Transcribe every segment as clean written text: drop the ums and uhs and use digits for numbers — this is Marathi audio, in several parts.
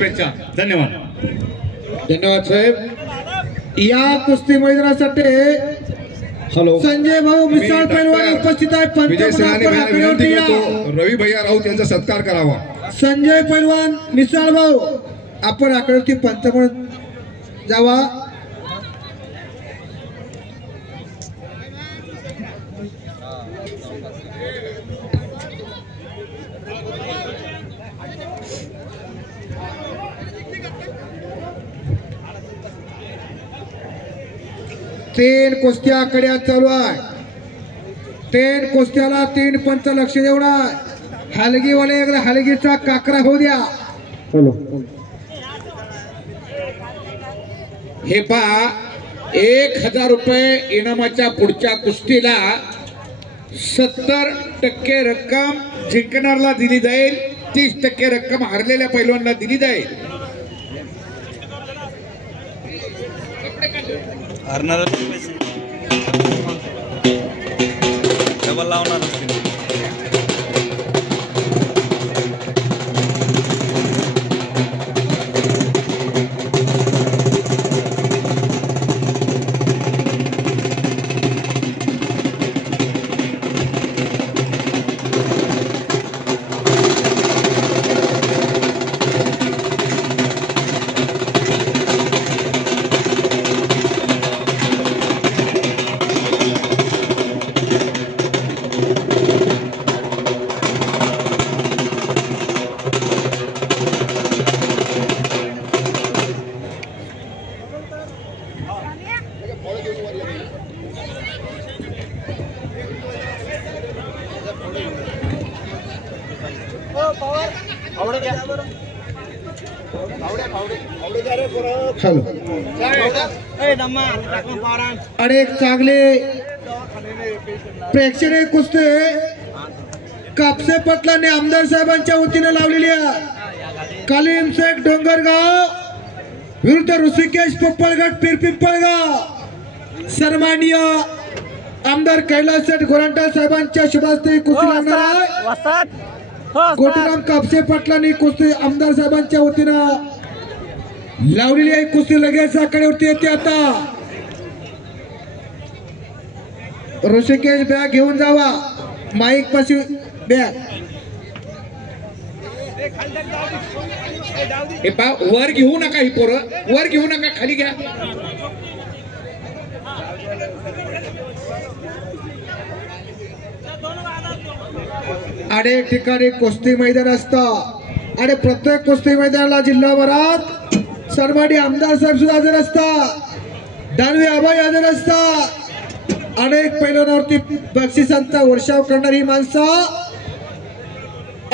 शुभेच्छा. धन्यवाद. धन्यवाद साहेब. या कुस्ती मैदानासाठी संजय भाऊ मिसाळ पैलवान उपस्थित आहे. रवी भैया राऊत यांचा सत्कार करावा. संजय पैलवान मिसाळ भाऊ आपण आकड्यावरती पंच म्हणून जावा. तीन कुस्त्या कड्या चालू आहे. तीन कुस्त्याला 3 पंच लक्ष देऊन हलगीवाले एकदा हलगीचा काकरा होऊ द्या. हे पहा 1000 रुपये इनामाच्या पुढच्या कुस्तीला 70% रक्कम जिंकणारला दिली जाईल. 30% रक्कम हरलेल्या पैलवानला दिली जाईल. हरणार पैसे डबल लावणार असतील. अनेक चांगले प्रेक्षणीय कुस्ती कापसे पटलाने आमदार साहेबांच्या वतीने लावलेली आहे. कलीम शेख डोंगरगाव विरुद्ध ऋषिकेश पोपळगड पिरपिंपळगाव. सन्माननीय आमदार कैलास शेठ गोरंट्याल साहेबांच्या शुभास्ते कुस्ती लागणार आहे. गोटीराम कापसे पटलांनी कुस्ती आमदार साहेबांच्या वतीनं लावलेली आहे. कुस्ती लगेच आकड्यावरती येते. आता ऋषिकेश बॅग घेऊन जावा. माईक पाशी बॅग. वर घेऊ नका. ही पोरं वर घेऊ नका. खाली घ्या. अनेक ठिकाणी कुस्ती मैदान असतं आणि प्रत्येक कुस्ती मैदानाला जिल्हाभरात सन्माननीय आमदार साहेब सुद्धा हजर असतात. दानवे आबाई हजर असतात. अनेक पैलवानावरती बक्षिसांचा वर्षाव करणारी ही माणसं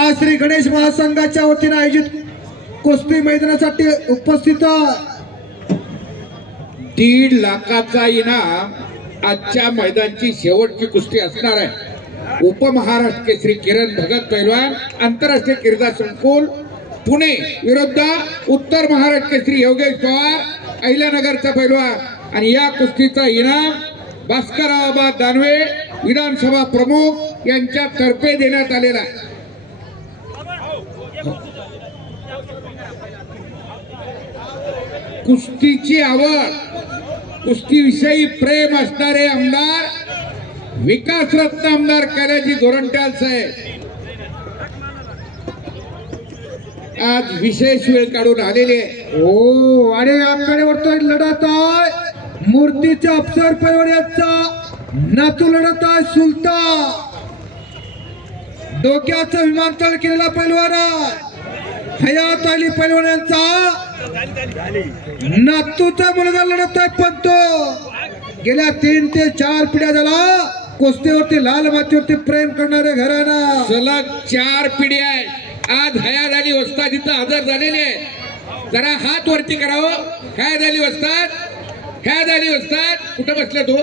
आज श्री गणेश महासंघाच्या वतीने आयोजित कुस्ती मैदानासाठी उपस्थित. 1.5 लाखाचा इनाम आजच्या मैदानाची शेवटची कुस्ती असणार आहे. उपमहाराष्ट्र केसरी किरण भगत पैलवान आंतरराष्ट्रीय क्रीडा संकुल पुणे विरुद्ध उत्तर महाराष्ट्र केसरी योगेश पवार अहिल्यानगरचा पैलवान. आणि या कुस्तीचा इनाम भास्करराव दानवे विधानसभा प्रमुख यांच्या तर्फे देण्यात आलेला आहे. कुस्तीची आवड, कुस्तीविषयी प्रेम असणारे आमदार विकासरत्न आमदार कैलासजी गोरंट्याल साहेब आज विशेष वेळ काढून आलेले. हो आणि आकड्यावरती लढत आहे. मूर्तीच्या अफसर पैलवानाचा नातू लढत आहे. सुलतान डोक्याचा विमानतळ केलेला पैलवान हयात अली पैलवानांचा नातूचा मुलगा लढत आहे. पण तो गेल्या 3 ते 4 पिढ्या झाला कुस्तीवरती लाल मातीवरती प्रेम करणारे घराणा. सलग 4 पिढ्या आहेत. आज हयात अली वस्ताद इथं हजर झालेले आहेत. जरा हात वरती करावं. हयात अली वस्ताद, हयात अली वस्ताद कुठं बसले तो?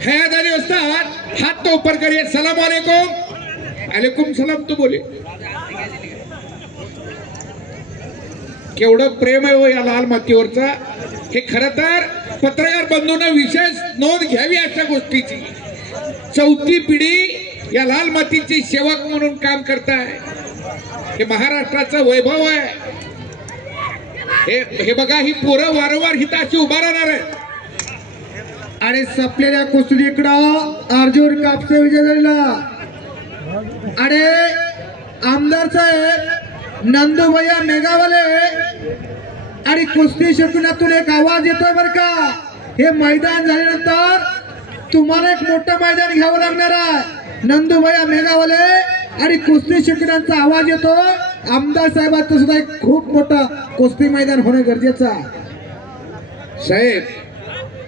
हयात अली वस्ताद हात तो ऊपर करिए. सलाम वालेकुम. अलैकुम सलाम. तो बोले केवढं प्रेम आहे हो या लाल मातीवरचा. हे खरं तर पत्रकार बंधूंना विशेष नोंद घ्यावी अशा गोष्टीची. 4थी पिढी या लाल मातीचे सेवक म्हणून काम करताय. हे महाराष्ट्राचं वैभव आहे. हे बघा, ही पोरं वारंवार हिताची उभा राहणार आहे. आणि संपलेल्या कुस्तीकडं अर्जुन कापसे विजय झालेला. आणि आमदार साहेब नंदूभैया मेघावाले आणि कुस्ती शिकवण्यातून एक आवाज येतोय बर का. हे मैदान झाल्यानंतर तुम्हाला एक मोठं मैदान घ्यावं लागणार आहे. नंदूभैया मेघावाले आणि कुस्ती शिकवण्याचा आवाज येतो. आमदार साहेबांचं सुद्धा एक खूप मोठं कुस्ती मैदान होणं गरजेचं आहे. साहेब,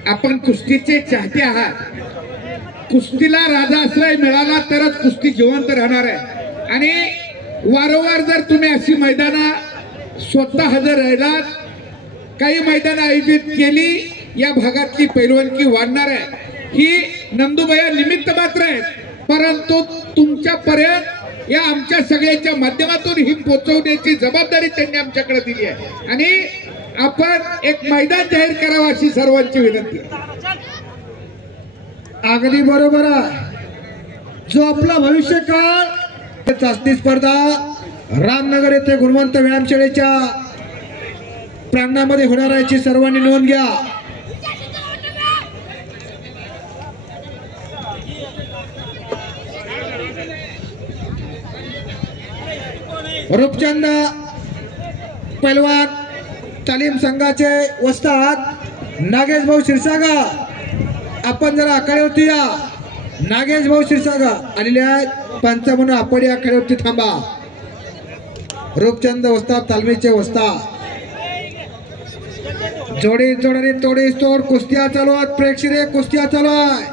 आपण कुस्तीचे चाहते आहात. कुस्तीला राजाश्रय मिळाला तरच कुस्ती जिवंत राहणार आहे. आणि वारंवार जर तुम्ही अशी मैदानं स्वतः हजर राहिलात, काही मैदानं आयोजित केली, या भागातली पैलवानकी वाढणार आहे. ही नंदूभैया निमित्त मात्र आहेत, परंतु तुमच्यापर्यंत या आमच्या सगळ्यांच्या माध्यमातून ही पोहोचवण्याची जबाबदारी त्यांनी आमच्याकडे दिली आहे. आणि आपण एक मैदान जाहीर करावं अशी सर्वांची विनंती आहे. अगदी बरोबर आहे. जो आपला भविष्य काळ चाचणी स्पर्धा रामनगर येथे गुणवंत व्यायामशाळेच्या प्रांगणामध्ये होणार आहे याची सर्वांनी नोंद घ्या. रूपचंद पैलवान तालीम संघाचे वस्ताद नागेश भाऊ क्षीरसागर, आपण जरा आखाड्यावरती या. नागेश भाऊ क्षीरसागर आलेले आहेत. पंच म्हणून आपण या आखाड्यावरती थांबा. रूपचंद वस्ताद तालमीचे वस्ताद. जोडी जोडणी तोडी तोड कुस्त्या चालू आहेत. प्रेक्षणीय कुस्त्या चालू आहे.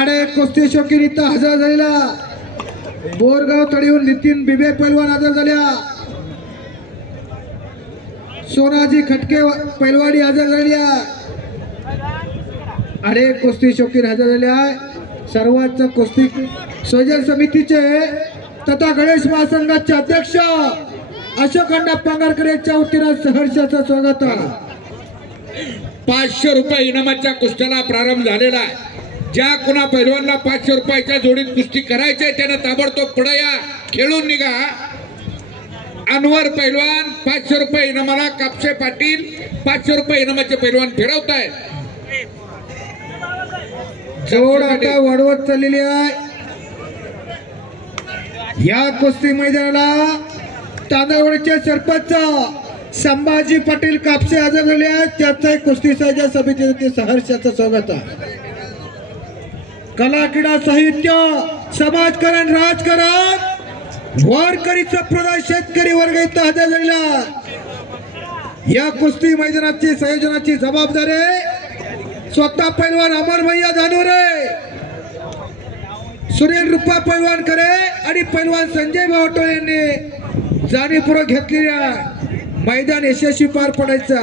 आणि कुस्ती शौकीन इथं हजर झालेला. बोरगाव तळीहून नितीन बिबे पैलवान हजर झाल्या. सोनाजी खटके पैलवानी हजर झाल्या. अनेक कुस्ती शौकीन हजर झाले आहे. सर्वांचं कुस्ती संयोजन समितीचे तथा गणेश महासंघाचे अध्यक्ष अशोक अण्णा पांगारकर यांच्या वतीनं सहर्षाचं स्वागत आहे. 500 रुपये इनामाच्या कुस्त्याला प्रारंभ झालेला आहे. ज्या कोणा पैलवानला 500 रुपयाच्या जोडीत कुस्ती करायची आहे त्यानं ताबडतोब पुढे या, खेळून निघा. अनवर पैलवान 500 रुपये इनामाला, कापसे पाटील 500 रुपये इनामाचे पैलवान फिरवतायत. जोड आता वाढवत चाललेली आहे. या कुस्ती मैदानाला तांदळवाडीचे सरपंच संभाजी पाटील कापसे हजर झाले आहेत. त्याचा कुस्ती संयोजन समितीचे सहर्षाचं स्वागत आहे. कला क्रीडा साहित्य समाजकारण राजकारण वारकरी संप्रदाय शेतकरी वर्ग इथं हजर झालेला. या कुस्ती मैदानाची संयोजनाची जबाबदारी स्वतः पैलवान अमर भैया धानोरे, सुनील रुपा पैलवान करे आणि पैलवान संजय भावटो यांनी जाणीवपूर्वक घेतलेल्या मैदान यशस्वी पार पडायचा.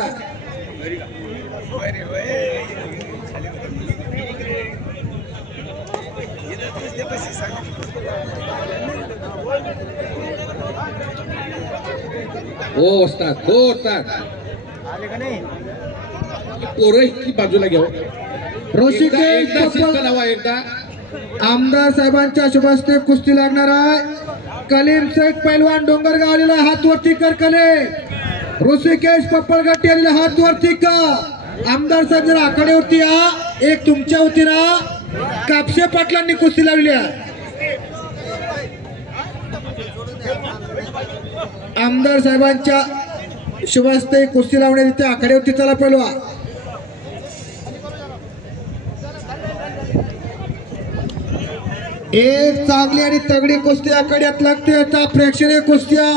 हो असतात, हो असतात. पोरं इतकी बाजूला घ्यावं. ऋषिकेश नावा एकदा आमदार साहेबांच्या शुभास्ते कुस्ती लागणार आहे. कलीम शेख पैलवान डोंगरगाव आलेला, हात वरती कर. कले ऋषिकेश पप्पलगट्टी आलेला, हात वरती का. आमदार साहेब जरा आखाड्यावरती या. एक तुमच्या वतीनं कापसे पाटलांनी कुस्ती लावली आहे. आमदार साहेबांच्या शुभास्ते कुस्ती लावण्यात इथे आखाड्यावरती. चला पैलवान. एक चांगली आणि तगडी कुस्ती आखाड्यात लागते. आता प्रेक्षणीय कुस्त्या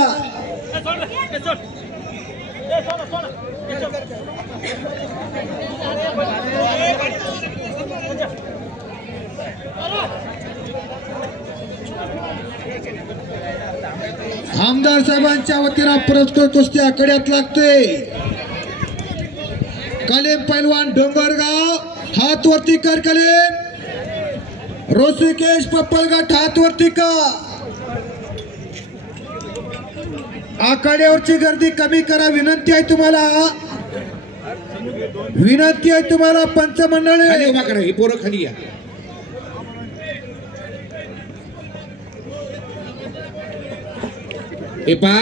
आमदार साहेबांच्या वतीनं पुरस्कार कुस्ती आखाड्यात लागते. कलेम पैलवान डोंगरगाव, हात वरती कर. कलेम ऋषिकेश पप्पलगट, हात वरती का. आखाड्यावरची गर्दी कमी करा विनंती आहे तुम्हाला. विनंती आहे तुम्हाला पंच खाली मंडळी. उभा करा, ही पोरं खाली या. हे पहा